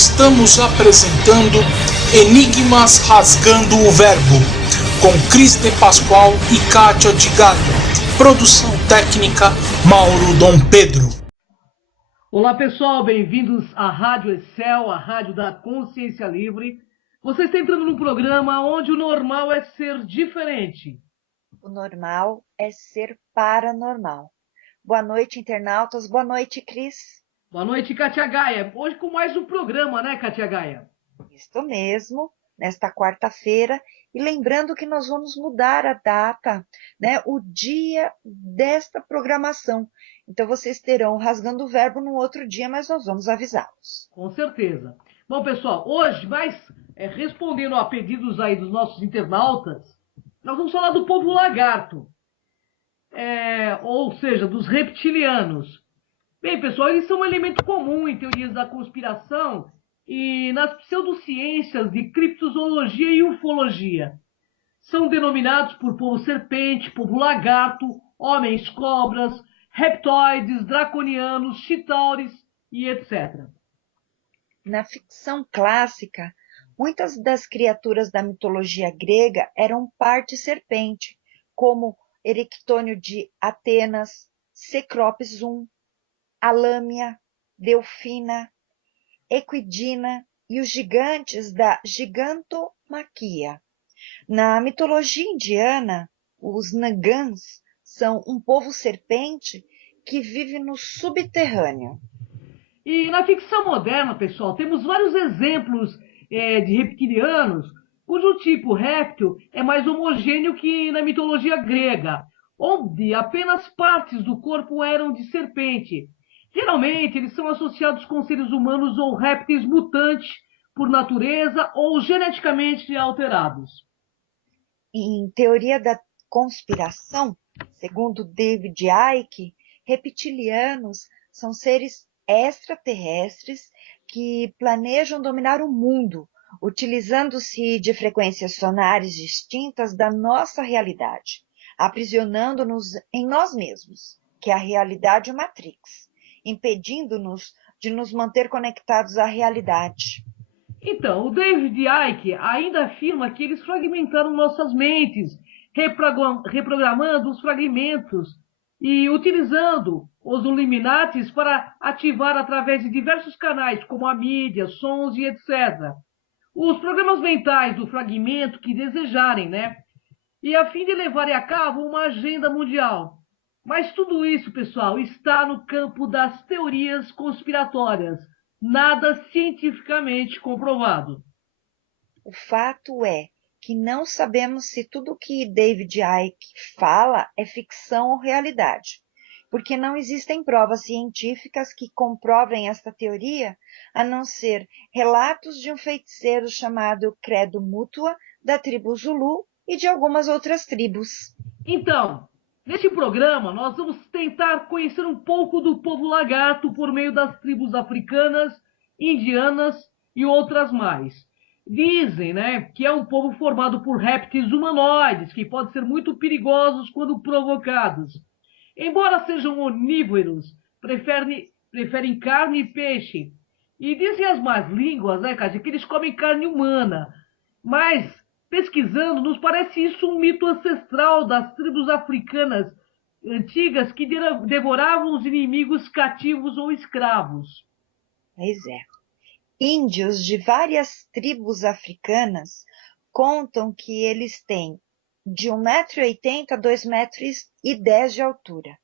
Estamos apresentando Enigmas Rasgando o Verbo, com Cris de Pascoal e Kátia de Galho. Produção técnica Mauro Dom Pedro. Olá pessoal, bem-vindos à Rádio Excel, a rádio da consciência livre. Você está entrando num programa onde o normal é ser diferente. O normal é ser paranormal. Boa noite, internautas. Boa noite, Cris. Boa noite, Kátia Gaia. Hoje com mais um programa, né, Kátia Gaia? Isso mesmo, nesta quarta-feira. E lembrando que nós vamos mudar a data, né, o dia desta programação. Então vocês terão Rasgando o Verbo no outro dia, mas nós vamos avisá-los. Com certeza. Bom, pessoal, hoje, respondendo a pedidos aí dos nossos internautas, nós vamos falar do povo lagarto. Ou seja, dos reptilianos. Bem, pessoal, eles são um elemento comum em teorias da conspiração e nas pseudociências de criptozoologia e ufologia. São denominados por povo serpente, povo lagarto, homens cobras, reptoides, draconianos, chitaures e etc. Na ficção clássica, muitas das criaturas da mitologia grega eram parte serpente, como Erictônio de Atenas, Cecropes I, Alâmia, Delfina, Equidna e os gigantes da Gigantomaquia. Na mitologia indiana, os Nagans são um povo serpente que vive no subterrâneo. E na ficção moderna, pessoal, temos vários exemplos de reptilianos, cujo tipo réptil é mais homogêneo que na mitologia grega, onde apenas partes do corpo eram de serpente. Geralmente, eles são associados com seres humanos ou répteis mutantes por natureza ou geneticamente alterados. Em teoria da conspiração, segundo David Icke, reptilianos são seres extraterrestres que planejam dominar o mundo, utilizando-se de frequências sonares distintas da nossa realidade, aprisionando-nos em nós mesmos, que é a realidade Matrix, impedindo-nos de nos manter conectados à realidade. Então, o David Icke ainda afirma que eles fragmentaram nossas mentes, reprogramando os fragmentos e utilizando os Illuminatis para ativar através de diversos canais, como a mídia, sons e etc. Os programas mentais do fragmento que desejarem, né? E a fim de levarem a cabo uma agenda mundial. Mas tudo isso, pessoal, está no campo das teorias conspiratórias. Nada cientificamente comprovado. O fato é que não sabemos se tudo o que David Icke fala é ficção ou realidade, porque não existem provas científicas que comprovem esta teoria, a não ser relatos de um feiticeiro chamado Credo Mútua, da tribo Zulu e de algumas outras tribos. Então, neste programa, nós vamos tentar conhecer um pouco do povo lagarto por meio das tribos africanas, indianas e outras mais. Dizem, né, que é um povo formado por répteis humanoides, que podem ser muito perigosos quando provocados. Embora sejam onívoros, preferem carne e peixe. E dizem as más línguas, né, Cássio, que eles comem carne humana. Mas, pesquisando, nos parece isso um mito ancestral das tribos africanas antigas que devoravam os inimigos cativos ou escravos. Pois é. Índios de várias tribos africanas contam que eles têm de 1,80 m a 2,10 m de altura,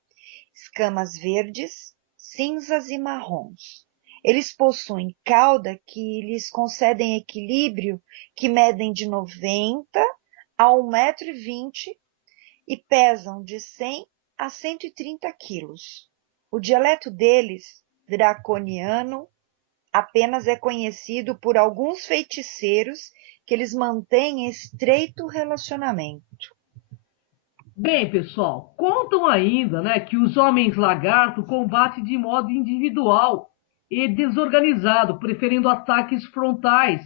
escamas verdes, cinzas e marrons. Eles possuem cauda que lhes concedem equilíbrio, que medem de 90 a 1,20 m e pesam de 100 a 130 quilos. O dialeto deles, draconiano, apenas é conhecido por alguns feiticeiros que eles mantêm estreito relacionamento. Bem, pessoal, contam ainda, né, que os homens lagarto combatem de modo individual e desorganizado, preferindo ataques frontais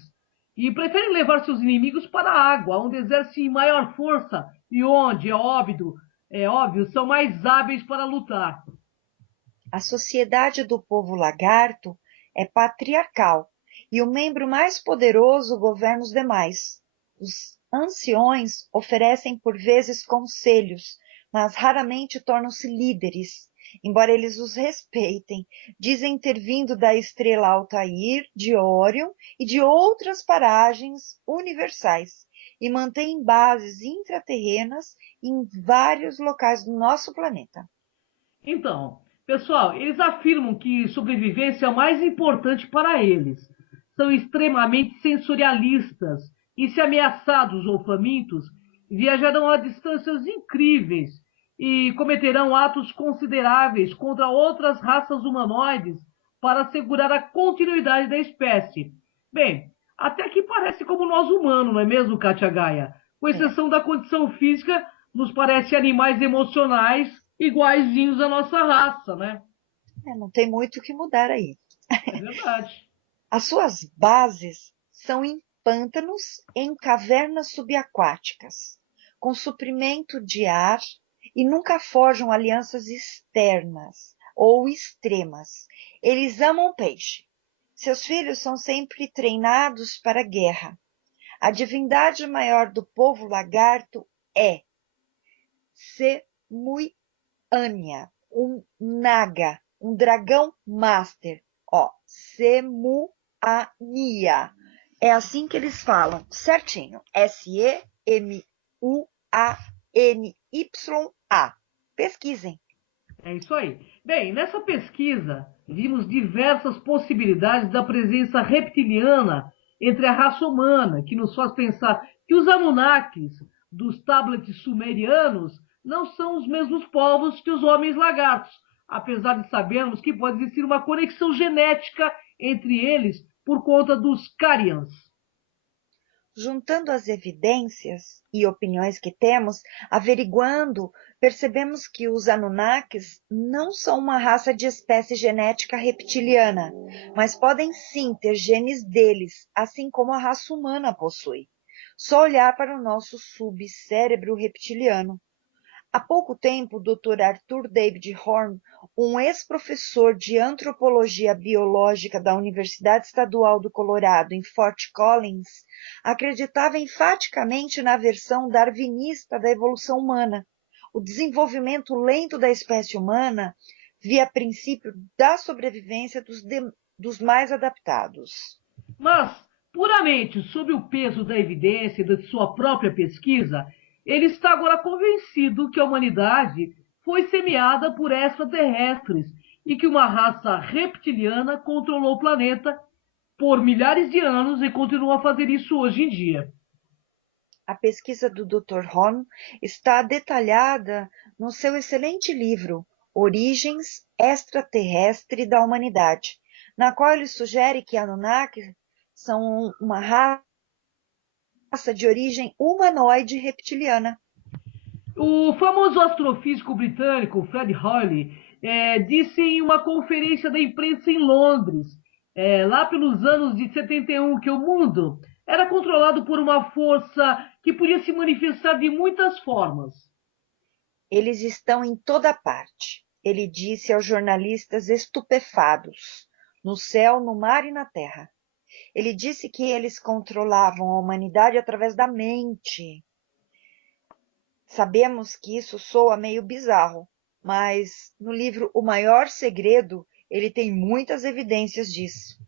e preferem levar seus inimigos para a água, onde exercem maior força e onde, é óbvio, são mais hábeis para lutar. A sociedade do povo lagarto é patriarcal e o membro mais poderoso governa os demais. Os anciões oferecem por vezes conselhos, mas raramente tornam-se líderes, embora eles os respeitem. Dizem ter vindo da estrela Altair, de Órion e de outras paragens universais, e mantêm bases intraterrenas em vários locais do nosso planeta. Então, pessoal, eles afirmam que sobrevivência é o mais importante para eles. São extremamente sensorialistas e, se ameaçados ou famintos, viajarão a distâncias incríveis e cometerão atos consideráveis contra outras raças humanoides para assegurar a continuidade da espécie. Bem, até que parece como nós humanos, não é mesmo, Katia Gaia? Com É, exceção da condição física, nos parece animais emocionais iguaizinhos à nossa raça, né? não tem muito o que mudar aí. É verdade. As suas bases são em pântanos, em cavernas subaquáticas, com suprimento de ar e nunca forjam alianças externas ou extremas. Eles amam peixe. Seus filhos são sempre treinados para a guerra. A divindade maior do povo lagarto é Semuanya, um naga, um dragão master. Ó, Semuanya. É assim que eles falam, certinho. Semuyanya. Pesquisem. É isso aí. Bem, nessa pesquisa, vimos diversas possibilidades da presença reptiliana entre a raça humana, que nos faz pensar que os Anunnakis dos tablets sumerianos não são os mesmos povos que os homens lagartos, apesar de sabermos que pode existir uma conexão genética entre eles por conta dos Carians. Juntando as evidências e opiniões que temos, averiguando, percebemos que os Anunnakis não são uma raça de espécie genética reptiliana, mas podem sim ter genes deles, assim como a raça humana possui. Só olhar para o nosso subcérebro reptiliano. Há pouco tempo, o Dr. Arthur David Horn, um ex-professor de antropologia biológica da Universidade Estadual do Colorado, em Fort Collins, acreditava enfaticamente na versão darwinista da evolução humana, o desenvolvimento lento da espécie humana via princípio da sobrevivência dos mais adaptados. Mas, puramente sob o peso da evidência e de sua própria pesquisa, ele está agora convencido que a humanidade foi semeada por extraterrestres e que uma raça reptiliana controlou o planeta por milhares de anos e continua a fazer isso hoje em dia. A pesquisa do Dr. Horn está detalhada no seu excelente livro Origens Extraterrestre da Humanidade, na qual ele sugere que Anunnaki são uma raça de origem humanoide reptiliana. O famoso astrofísico britânico Fred Hoyle disse em uma conferência da imprensa em Londres, lá pelos anos de 71, que o mundo era controlado por uma força que podia se manifestar de muitas formas. Eles estão em toda parte, ele disse aos jornalistas estupefados, no céu, no mar e na terra. Ele disse que eles controlavam a humanidade através da mente. Sabemos que isso soa meio bizarro, mas no livro O Maior Segredo, ele tem muitas evidências disso.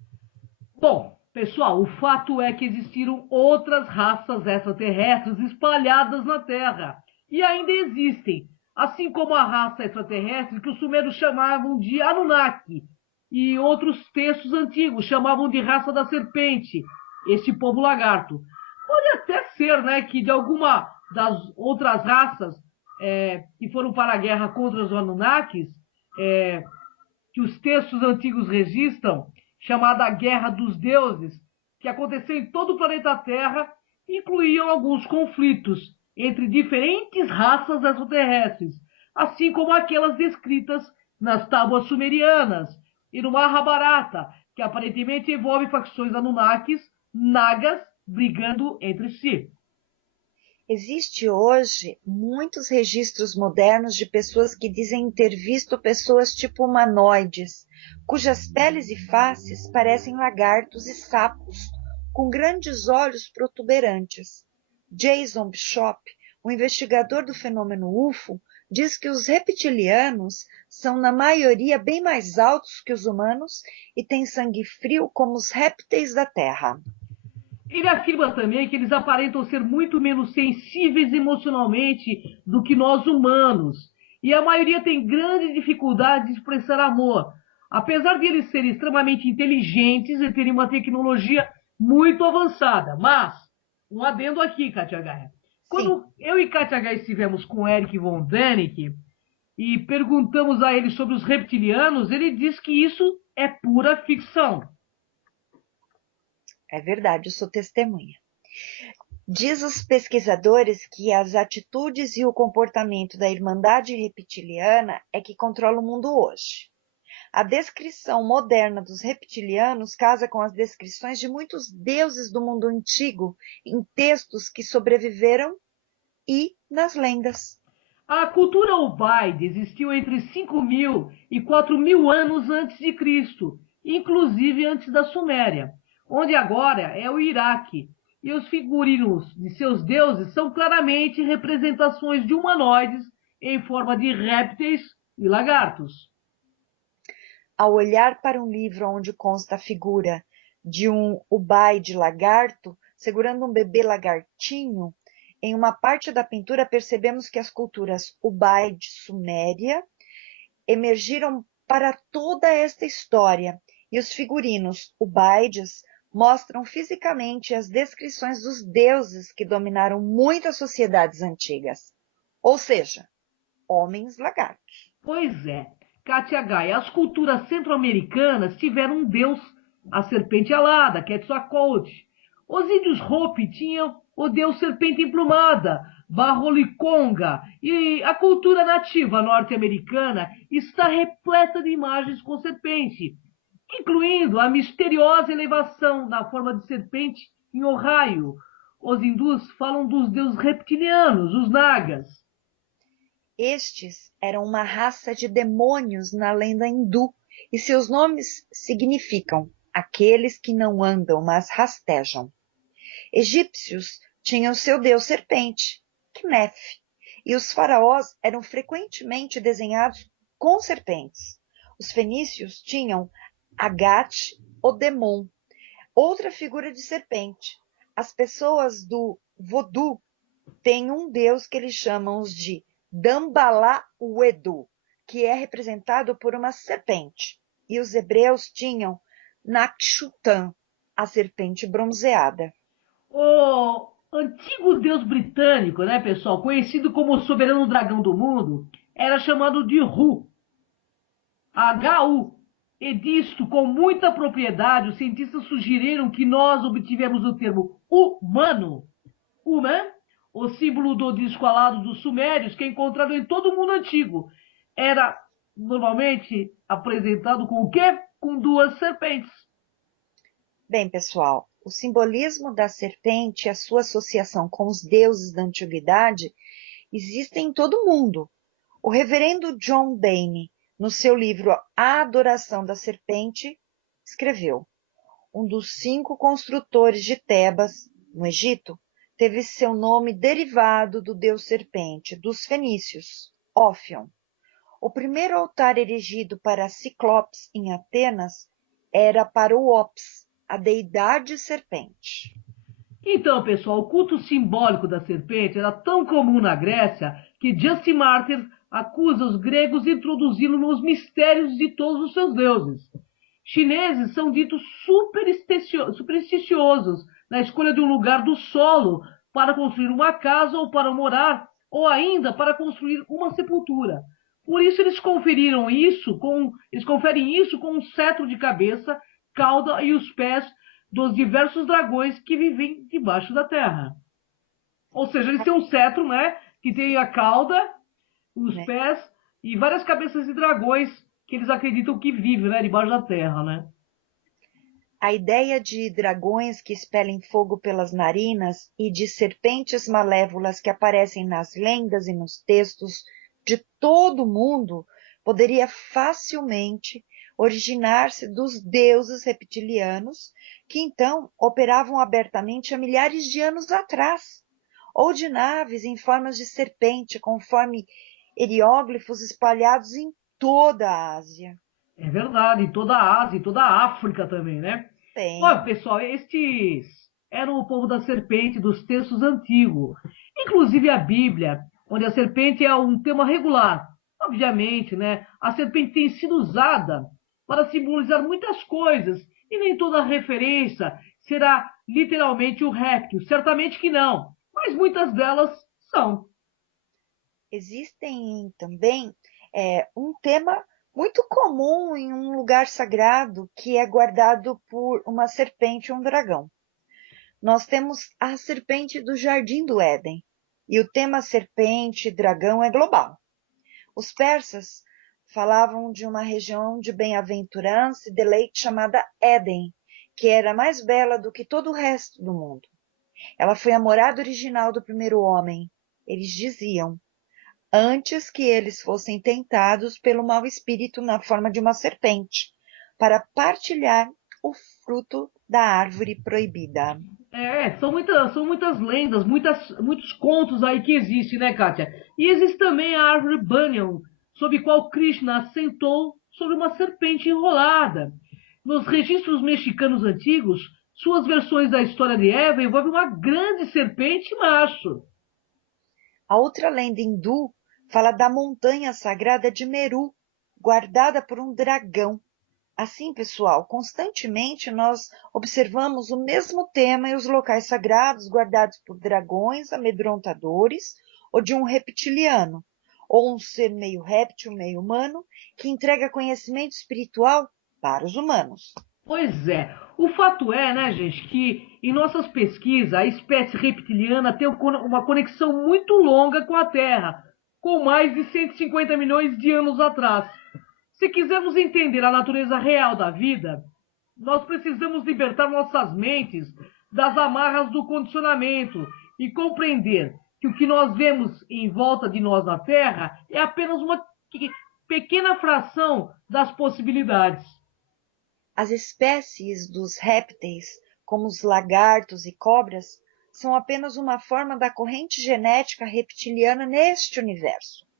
Bom, pessoal, o fato é que existiram outras raças extraterrestres espalhadas na Terra. E ainda existem, assim como a raça extraterrestre que os sumérios chamavam de Anunnaki, e outros textos antigos chamavam de raça da serpente, este povo lagarto. Pode até ser, né, que de alguma das outras raças que foram para a guerra contra os Anunnakis, que os textos antigos registram, chamada Guerra dos Deuses, que aconteceu em todo o planeta Terra, incluíam alguns conflitos entre diferentes raças extraterrestres, assim como aquelas descritas nas tábuas sumerianas e no Mahabharata, que aparentemente envolve facções Anunnakis, Nagas, brigando entre si. Existe hoje muitos registros modernos de pessoas que dizem ter visto pessoas tipo humanoides, cujas peles e faces parecem lagartos e sapos, com grandes olhos protuberantes. Jason Bishop, o investigador do fenômeno UFO, diz que os reptilianos são, na maioria, bem mais altos que os humanos e têm sangue frio como os répteis da Terra. Ele afirma também que eles aparentam ser muito menos sensíveis emocionalmente do que nós humanos. E a maioria tem grande dificuldade de expressar amor, apesar de eles serem extremamente inteligentes e terem uma tecnologia muito avançada. Mas, um adendo aqui, Katia Gaia. Quando eu e Katia Gaia estivemos com Eric von Däniken e perguntamos a ele sobre os reptilianos, ele diz que isso é pura ficção. É verdade, eu sou testemunha. Diz os pesquisadores que as atitudes e o comportamento da Irmandade Reptiliana é que controla o mundo hoje. A descrição moderna dos reptilianos casa com as descrições de muitos deuses do mundo antigo em textos que sobreviveram e nas lendas. A cultura Ubaide existiu entre 5.000 e 4.000 anos antes de Cristo, inclusive antes da Suméria, onde agora é o Iraque, e os figurinos de seus deuses são claramente representações de humanoides em forma de répteis e lagartos. Ao olhar para um livro onde consta a figura de um Ubaide lagarto segurando um bebê lagartinho, em uma parte da pintura percebemos que as culturas Ubaide e Suméria emergiram para toda esta história, e os figurinos Ubaides mostram fisicamente as descrições dos deuses que dominaram muitas sociedades antigas, ou seja, homens lagartos. Pois é, Katia Gaia, as culturas centro-americanas tiveram um deus, a serpente alada, Quetzalcoatl. Os índios Hopi tinham o deus serpente emplumada, Barroliconga, e a cultura nativa norte-americana está repleta de imagens com serpente, incluindo a misteriosa elevação na forma de serpente em Ohio. Os hindus falam dos deuses reptilianos, os Nagas. Estes eram uma raça de demônios na lenda hindu, e seus nomes significam aqueles que não andam, mas rastejam. Egípcios tinham seu deus serpente, Kneph, e os faraós eram frequentemente desenhados com serpentes. Os fenícios tinham Agat, o Demon, outra figura de serpente. As pessoas do Vodou têm um deus que eles chamam de Dambala Uedu, que é representado por uma serpente. E os hebreus tinham Nakshutan, a serpente bronzeada. O antigo deus britânico, né, pessoal, conhecido como o soberano dragão do mundo, era chamado de Hu. H-U. E disto, com muita propriedade, os cientistas sugeriram que nós obtivemos o termo humano. Human, o símbolo do disco alado dos sumérios, que é encontrado em todo o mundo antigo. Era normalmente apresentado com o quê? Com duas serpentes. Bem, pessoal, o simbolismo da serpente e a sua associação com os deuses da antiguidade existem em todo o mundo. O reverendo John Dane, no seu livro A Adoração da Serpente, escreveu: um dos 5 construtores de Tebas, no Egito, teve seu nome derivado do deus serpente dos fenícios, Ófion. O primeiro altar erigido para Ciclopes em Atenas era para o Ops, a deidade serpente. Então, pessoal, o culto simbólico da serpente era tão comum na Grécia que Justin Martyr acusa os gregos de introduzi-lo nos mistérios de todos os seus deuses. Chineses são ditos supersticiosos na escolha de um lugar do solo para construir uma casa ou para morar, ou ainda para construir uma sepultura. Por isso eles conferem isso com um cetro de cabeça, cauda e os pés dos diversos dragões que vivem debaixo da terra. Ou seja, eles têm um cetro, né, que tem a cauda, os pés e várias cabeças de dragões que eles acreditam que vivem, né, debaixo da terra, né? A ideia de dragões que expelem fogo pelas narinas e de serpentes malévolas que aparecem nas lendas e nos textos de todo o mundo poderia facilmente originar-se dos deuses reptilianos, que então operavam abertamente há milhares de anos atrás, ou de naves em formas de serpente, conforme hieróglifos espalhados em toda a Ásia. É verdade, toda a Ásia e toda a África também, né? Olha, Bem, pessoal, estes eram o povo da serpente dos textos antigos. Inclusive a Bíblia, onde a serpente é um tema regular. Obviamente, né? A serpente tem sido usada para simbolizar muitas coisas, e nem toda referência será literalmente o réptil. Certamente que não, mas muitas delas são. existem também um tema muito comum em um lugar sagrado que é guardado por uma serpente ou um dragão. Nós temos a serpente do Jardim do Éden, e o tema serpente e dragão é global. Os persas falavam de uma região de bem-aventurança e deleite chamada Éden, que era mais bela do que todo o resto do mundo. Ela foi a morada original do primeiro homem. Eles diziam, antes que eles fossem tentados pelo mau espírito na forma de uma serpente, para partilhar o fruto da árvore proibida. São muitas lendas, muitos contos aí que existem, né, Kátia? E existe também a árvore Banyan, sob qual Krishna assentou sobre uma serpente enrolada. Nos registros mexicanos antigos, suas versões da história de Eva envolvem uma grande serpente macho. A outra lenda hindu fala da montanha sagrada de Meru, guardada por um dragão. Assim, pessoal, constantemente nós observamos o mesmo tema e os locais sagrados guardados por dragões amedrontadores ou de um reptiliano, ou um ser meio réptil, meio humano, que entrega conhecimento espiritual para os humanos. Pois é. O fato é, né, gente, que em nossas pesquisas a espécie reptiliana tem uma conexão muito longa com a Terra, com mais de 150 milhões de anos atrás. Se quisermos entender a natureza real da vida, nós precisamos libertar nossas mentes das amarras do condicionamento e compreender que o que nós vemos em volta de nós na Terra é apenas uma pequena fração das possibilidades. As espécies dos répteis, como os lagartos e cobras, são apenas uma forma da corrente genética reptiliana neste universo.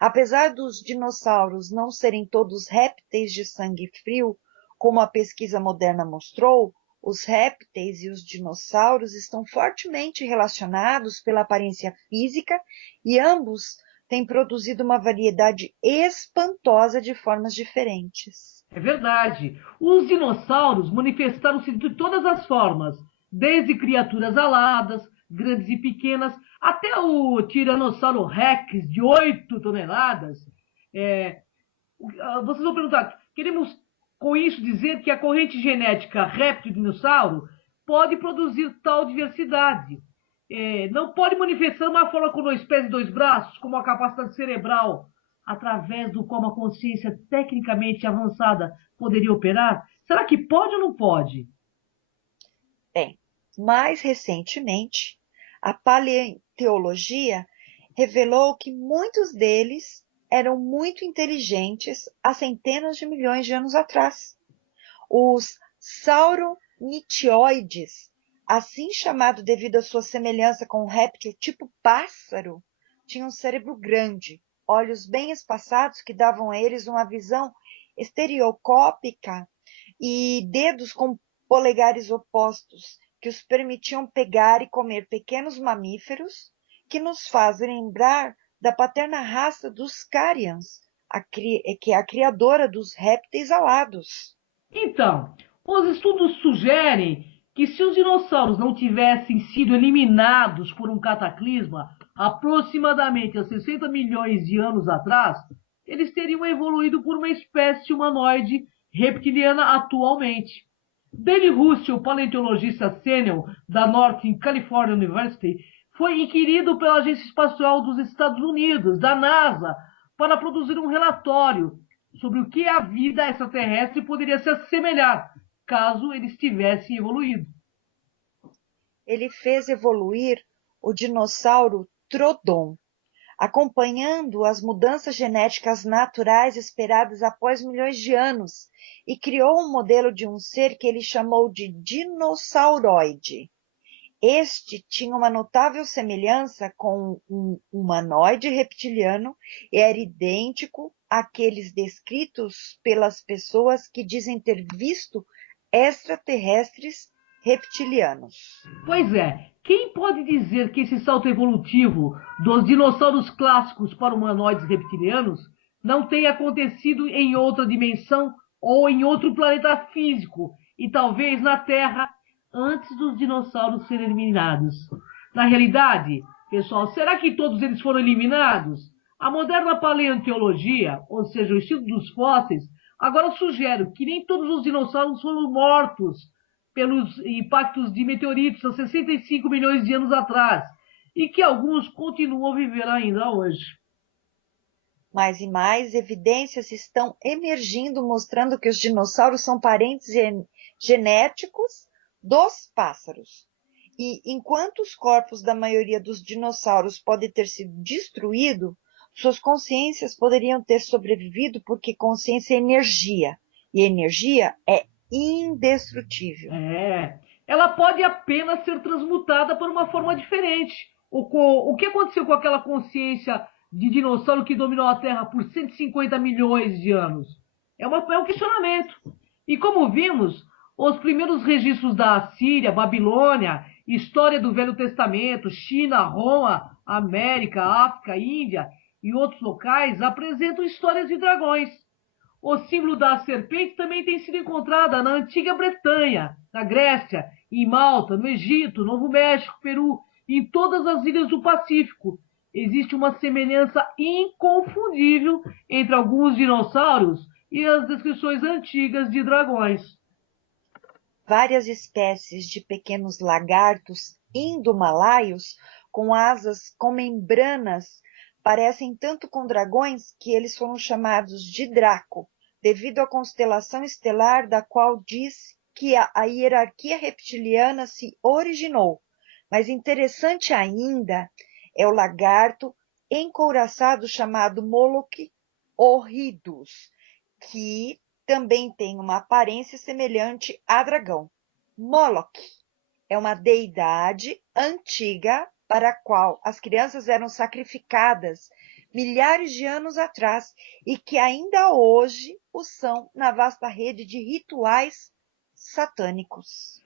Apesar dos dinossauros não serem todos répteis de sangue frio, como a pesquisa moderna mostrou, os répteis e os dinossauros estão fortemente relacionados pela aparência física e ambos têm produzido uma variedade espantosa de formas diferentes. É verdade. Os dinossauros manifestaram-se de todas as formas, desde criaturas aladas, grandes e pequenas, até o Tiranossauro Rex de 8 toneladas. Vocês vão perguntar, queremos com isso dizer que a corrente genética réptil-dinossauro pode produzir tal diversidade. Não pode manifestar uma forma com 2 pés e 2 braços, como a capacidade cerebral, através do qual uma consciência tecnicamente avançada poderia operar? Será que pode ou não pode? Bem, mais recentemente, a paleontologia revelou que muitos deles eram muito inteligentes há centenas de milhões de anos atrás. Os sauronitioides, assim chamado devido à sua semelhança com um réptil tipo pássaro, tinham um cérebro grande, olhos bem espaçados que davam a eles uma visão estereoscópica e dedos com polegares opostos que os permitiam pegar e comer pequenos mamíferos, que nos faz lembrar da paterna raça dos Carians, que é a criadora dos répteis alados. Então, os estudos sugerem que se os dinossauros não tivessem sido eliminados por um cataclisma aproximadamente há 60 milhões de anos atrás, eles teriam evoluído por uma espécie humanoide reptiliana atualmente. Dave Russell, paleontologista sênior da Northern California University, foi inquirido pela Agência Espacial dos Estados Unidos, da NASA, para produzir um relatório sobre o que a vida extraterrestre poderia se assemelhar, caso eles tivessem evoluído. Ele fez evoluir o dinossauro Trodon, acompanhando as mudanças genéticas naturais esperadas após milhões de anos, e criou um modelo de um ser que ele chamou de dinossauroide. Este tinha uma notável semelhança com um humanoide reptiliano e era idêntico àqueles descritos pelas pessoas que dizem ter visto extraterrestres reptilianos. Pois é, quem pode dizer que esse salto evolutivo dos dinossauros clássicos para humanoides reptilianos não tenha acontecido em outra dimensão ou em outro planeta físico, e talvez na Terra, antes dos dinossauros serem eliminados? Na realidade, pessoal, será que todos eles foram eliminados? A moderna paleontologia, ou seja, o estudo dos fósseis, agora sugere que nem todos os dinossauros foram mortos pelos impactos de meteoritos há 65 milhões de anos atrás, e que alguns continuam a viver ainda hoje. Mais e mais evidências estão emergindo mostrando que os dinossauros são parentes genéticos dos pássaros. E enquanto os corpos da maioria dos dinossauros podem ter sido destruídos, suas consciências poderiam ter sobrevivido porque consciência é energia, e energia é indestrutível. Ela pode apenas ser transmutada para uma forma diferente. O que aconteceu com aquela consciência de dinossauro que dominou a Terra por 150 milhões de anos? É um questionamento. E como vimos, os primeiros registros da Síria, Babilônia, história do Velho Testamento, China, Roma, América, África, Índia e outros locais apresentam histórias de dragões. O símbolo da serpente também tem sido encontrada na antiga Bretanha, na Grécia, em Malta, no Egito, Novo México, Peru e em todas as ilhas do Pacífico. Existe uma semelhança inconfundível entre alguns dinossauros e as descrições antigas de dragões. Várias espécies de pequenos lagartos indomalaios com asas com membranas parecem tanto com dragões que eles foram chamados de Draco, devido à constelação estelar da qual diz que a hierarquia reptiliana se originou. Mas interessante ainda é o lagarto encouraçado chamado Moloch horridus, que também tem uma aparência semelhante a dragão. Moloch é uma deidade antiga para a qual as crianças eram sacrificadas milhares de anos atrás e que ainda hoje o são na vasta rede de rituais satânicos.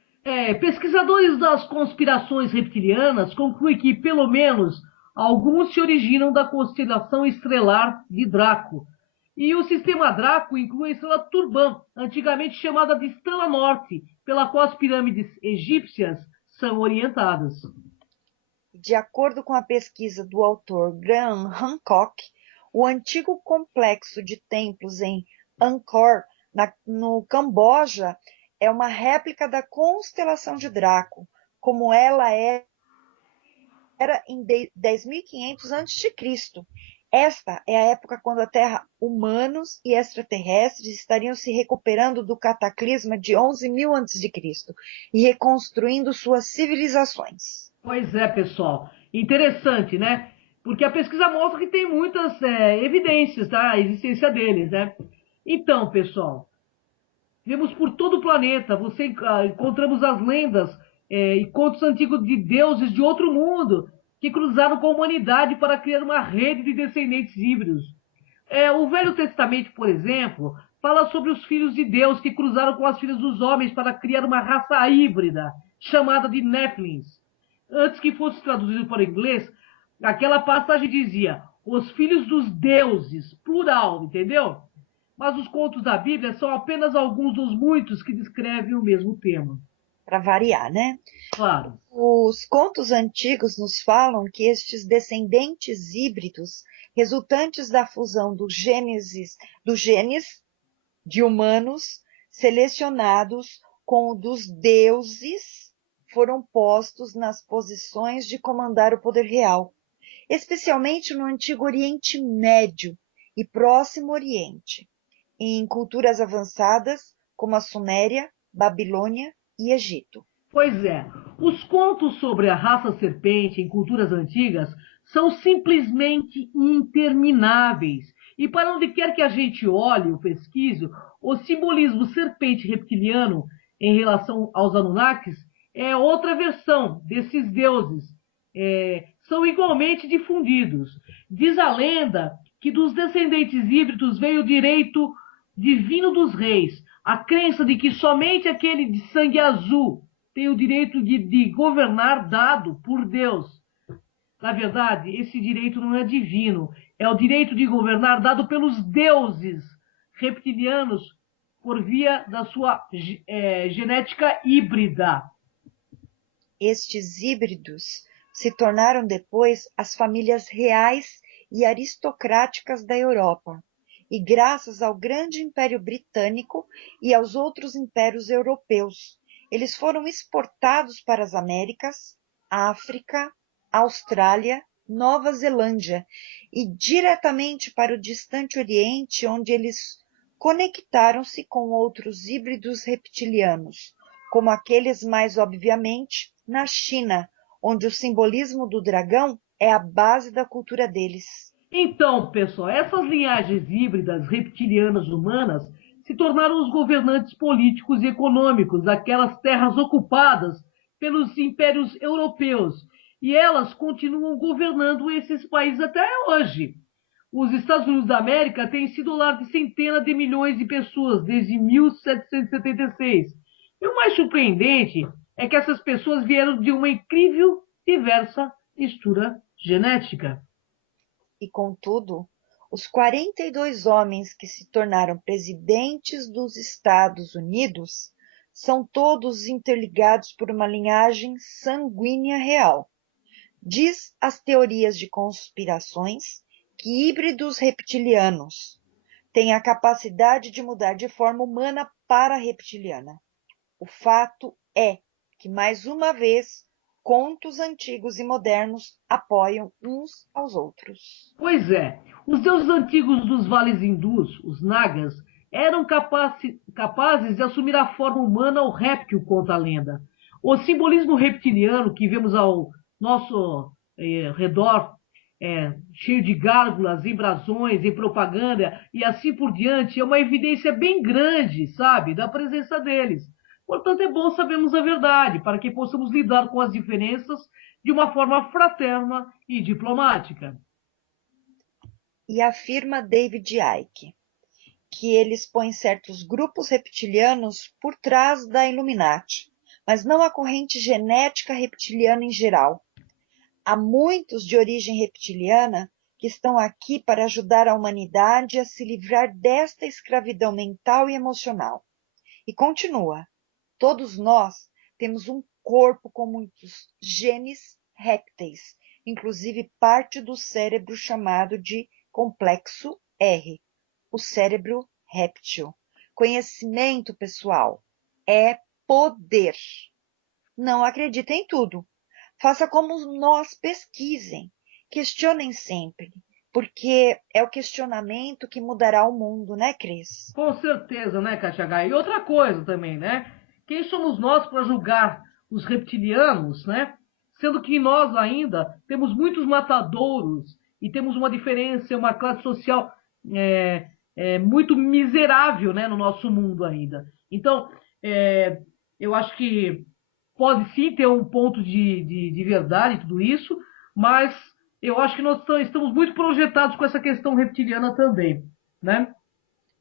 Pesquisadores das conspirações reptilianas concluem que, pelo menos, alguns se originam da constelação estrelar de Draco. E o sistema Draco inclui a estrela Turban, antigamente chamada de Estrela Norte, pela qual as pirâmides egípcias são orientadas. De acordo com a pesquisa do autor Graham Hancock, o antigo complexo de templos em Angkor, no Camboja, é uma réplica da constelação de Draco, como ela era em 10.500 a.C. Esta é a época quando a Terra, humanos e extraterrestres estariam se recuperando do cataclisma de 11.000 a.C. e reconstruindo suas civilizações. Pois é, pessoal. Interessante, né? Porque a pesquisa mostra que tem muitas evidências da existência deles, né? Então, pessoal, vemos por todo o planeta, encontramos as lendas e contos antigos de deuses de outro mundo que cruzaram com a humanidade para criar uma rede de descendentes híbridos. O Velho Testamento, por exemplo, fala sobre os filhos de Deus que cruzaram com as filhas dos homens para criar uma raça híbrida, chamada de Nephilims. Antes que fosse traduzido para o inglês, aquela passagem dizia os filhos dos deuses, plural, entendeu? Mas os contos da Bíblia são apenas alguns dos muitos que descrevem o mesmo tema. Para variar, né? Claro. Os contos antigos nos falam que estes descendentes híbridos, resultantes da fusão dos genes de humanos selecionados com o dos deuses, foram postos nas posições de comandar o poder real, especialmente no Antigo Oriente Médio e Próximo Oriente. Em culturas avançadas, como a Suméria, Babilônia e Egito. Pois é, os contos sobre a raça serpente em culturas antigas são simplesmente intermináveis. E para onde quer que a gente olhe ou pesquise, o simbolismo serpente reptiliano em relação aos Anunnakis é outra versão desses deuses. São igualmente difundidos. Diz a lenda que dos descendentes híbridos veio o direito divino dos reis, a crença de que somente aquele de sangue azul tem o direito de governar dado por Deus. Na verdade, esse direito não é divino, é o direito de governar dado pelos deuses reptilianos por via da sua genética híbrida. Estes híbridos se tornaram depois as famílias reais e aristocráticas da Europa, e graças ao grande Império Britânico e aos outros impérios europeus, eles foram exportados para as Américas, África, Austrália, Nova Zelândia e diretamente para o distante Oriente, onde eles conectaram-se com outros híbridos reptilianos, como aqueles mais obviamente na China, onde o simbolismo do dragão é a base da cultura deles. Então, pessoal, essas linhagens híbridas reptilianas humanas se tornaram os governantes políticos e econômicos daquelas terras ocupadas pelos impérios europeus, e elas continuam governando esses países até hoje. Os Estados Unidos da América têm sido o lar de centenas de milhões de pessoas desde 1776. E o mais surpreendente é que essas pessoas vieram de uma incrível, diversa mistura genética. E, contudo, os 42 homens que se tornaram presidentes dos Estados Unidos são todos interligados por uma linhagem sanguínea real. Diz as teorias de conspirações que híbridos reptilianos têm a capacidade de mudar de forma humana para reptiliana. O fato é que, mais uma vez, contos antigos e modernos apoiam uns aos outros. Pois é, os deuses antigos dos vales hindus, os Nagas, eram capazes de assumir a forma humana ao réptil, conta a lenda. O simbolismo reptiliano que vemos ao nosso redor, cheio de gárgulas, em brasões, em propaganda e assim por diante, é uma evidência bem grande, sabe, da presença deles. Portanto, é bom sabermos a verdade, para que possamos lidar com as diferenças de uma forma fraterna e diplomática. E afirma David Icke que eles põem certos grupos reptilianos por trás da Illuminati, mas não a corrente genética reptiliana em geral. Há muitos de origem reptiliana que estão aqui para ajudar a humanidade a se livrar desta escravidão mental e emocional. E continua. Todos nós temos um corpo com muitos genes répteis, inclusive parte do cérebro chamado de complexo R, o cérebro réptil. Conhecimento, pessoal, é poder. Não acreditem em tudo. Faça como nós, pesquisem, questionem sempre, porque é o questionamento que mudará o mundo, né, Cris? Com certeza, né, Katia Gai? E outra coisa também, né? Quem somos nós para julgar os reptilianos, né? Sendo que nós ainda temos muitos matadouros e temos uma diferença, uma classe social muito miserável, né, no nosso mundo ainda. Então, eu acho que pode sim ter um ponto de verdade em tudo isso, mas eu acho que nós estamos muito projetados com essa questão reptiliana também, né?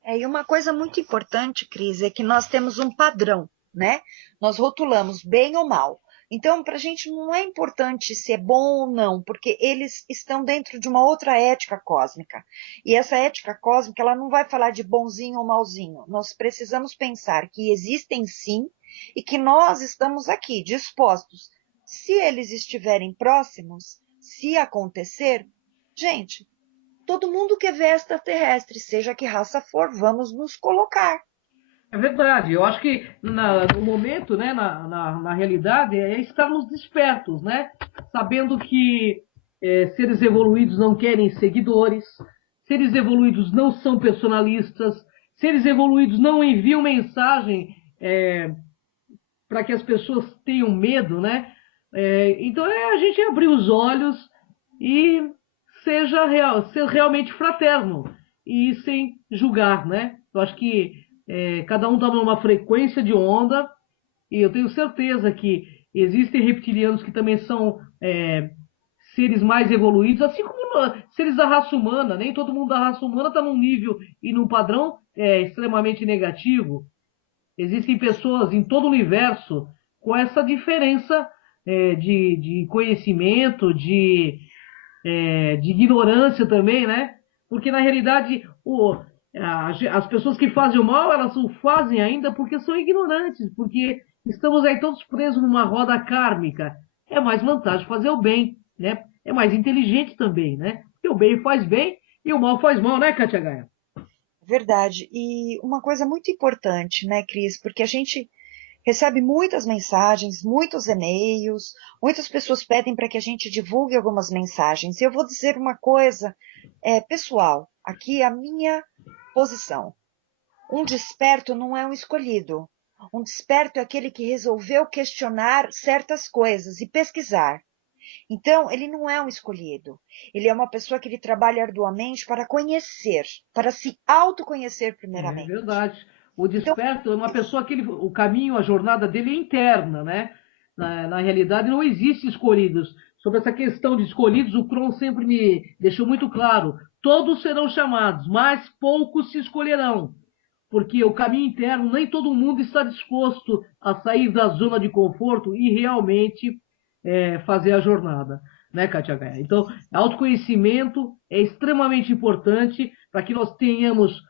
E uma coisa muito importante, Cris, é que nós temos um padrão, né? Nós rotulamos bem ou mal. Então, para a gente não é importante se é bom ou não, porque eles estão dentro de uma outra ética cósmica. E essa ética cósmica, ela não vai falar de bonzinho ou malzinho. Nós precisamos pensar que existem sim e que nós estamos aqui, dispostos. Se eles estiverem próximos, se acontecer, gente, todo mundo quer ver extraterrestre, seja que raça for, vamos nos colocar. É verdade, eu acho que no momento, né, na realidade, é estarmos despertos, né? Sabendo que seres evoluídos não querem seguidores, seres evoluídos não são personalistas, seres evoluídos não enviam mensagem para que as pessoas tenham medo, né? Então a gente abrir os olhos e ser realmente fraterno e sem julgar, né? Eu acho que cada um está numa frequência de onda e eu tenho certeza que existem reptilianos que também são seres mais evoluídos, assim como seres da raça humana. Nem todo mundo da raça humana está num nível e num padrão extremamente negativo. Existem pessoas em todo o universo com essa diferença de conhecimento, de ignorância também, né? Porque na realidade as pessoas que fazem o mal, elas o fazem ainda porque são ignorantes, porque estamos aí todos presos numa roda kármica. É mais vantagem fazer o bem, né? É mais inteligente também, né? Porque o bem faz bem e o mal faz mal, né, Kátia Gaia? Verdade. E uma coisa muito importante, né, Cris? Porque a gente recebe muitas mensagens, muitos e-mails, muitas pessoas pedem para que a gente divulgue algumas mensagens. E eu vou dizer uma coisa pessoal, aqui é a minha posição. Um desperto não é um escolhido. Um desperto é aquele que resolveu questionar certas coisas e pesquisar. Então, ele não é um escolhido. Ele é uma pessoa que ele trabalha arduamente para conhecer, para se autoconhecer primeiramente. É verdade. O desperto é uma pessoa que o caminho, a jornada dele é interna, né? Na realidade, não existe escolhidos. Sobre essa questão de escolhidos, o Kron sempre me deixou muito claro. Todos serão chamados, mas poucos se escolherão. Porque o caminho interno, nem todo mundo está disposto a sair da zona de conforto e realmente fazer a jornada, né, Kátia Gaia? Então, autoconhecimento é extremamente importante para que nós tenhamos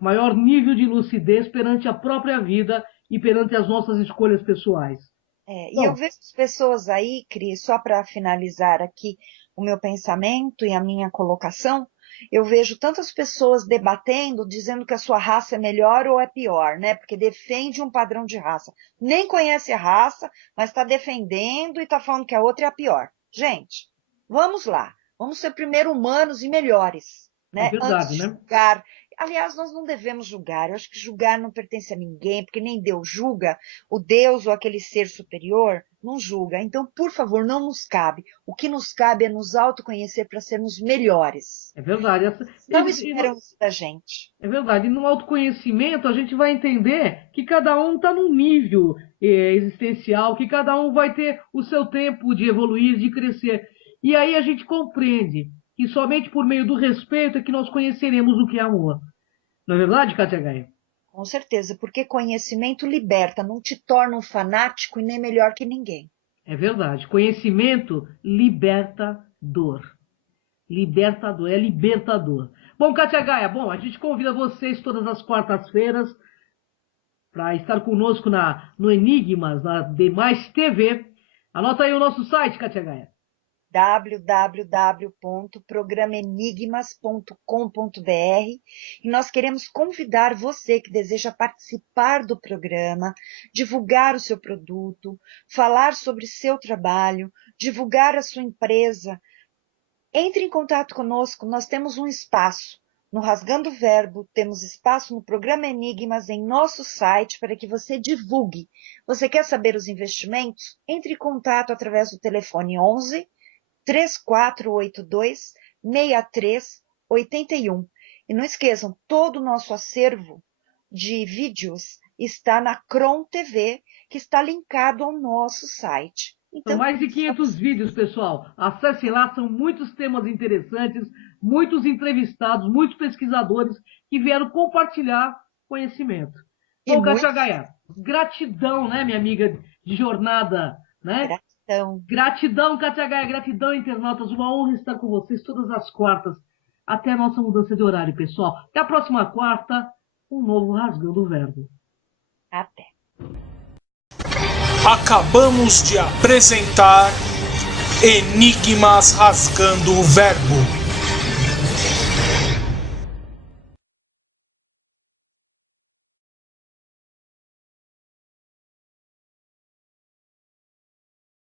maior nível de lucidez perante a própria vida e perante as nossas escolhas pessoais. E eu vejo as pessoas aí, Cris, só para finalizar aqui o meu pensamento e a minha colocação, eu vejo tantas pessoas debatendo, dizendo que a sua raça é melhor ou é pior, né? Porque defende um padrão de raça. Nem conhece a raça, mas está defendendo e está falando que a outra é a pior. Gente, vamos lá. Vamos ser primeiro humanos e melhores, né? É verdade, antes de né? julgar. Aliás, nós não devemos julgar. Eu acho que julgar não pertence a ninguém, porque nem Deus julga. O Deus ou aquele ser superior não julga. Então, por favor, não nos cabe. O que nos cabe é nos autoconhecer para sermos melhores. É verdade. Não esperam isso da gente. É verdade. E no autoconhecimento, a gente vai entender que cada um está num nível existencial, que cada um vai ter o seu tempo de evoluir, de crescer. E aí a gente compreende que somente por meio do respeito é que nós conheceremos o que é amor. Não é verdade, Kátia Gaia? Com certeza, porque conhecimento liberta, não te torna um fanático e nem melhor que ninguém. É verdade. Conhecimento libertador. Libertador, é libertador. Bom, Kátia Gaia, a gente convida vocês todas as quartas-feiras para estar conosco no Enigmas, na Demais TV. Anota aí o nosso site, Kátia Gaia. www.programenigmas.com.br e nós queremos convidar você que deseja participar do programa, divulgar o seu produto, falar sobre seu trabalho, divulgar a sua empresa. Entre em contato conosco, nós temos um espaço no Rasgando o Verbo, temos espaço no Programa Enigmas em nosso site para que você divulgue. Você quer saber os investimentos? Entre em contato através do telefone 11 3482 6381. E não esqueçam, todo o nosso acervo de vídeos está na Kron TV, que está linkado ao nosso site. Então, são mais de 500 vídeos, pessoal. Acesse lá, são muitos temas interessantes, muitos entrevistados, muitos pesquisadores que vieram compartilhar conhecimento. Bom, Kátia Gaia, gratidão, né, minha amiga de jornada, né? Gratidão, Kátia Gaia, gratidão, internautas. Uma honra estar com vocês todas as quartas, até a nossa mudança de horário, pessoal. Até a próxima quarta, um novo Rasgando o Verbo. Até. Acabamos de apresentar Enigmas Rasgando o Verbo.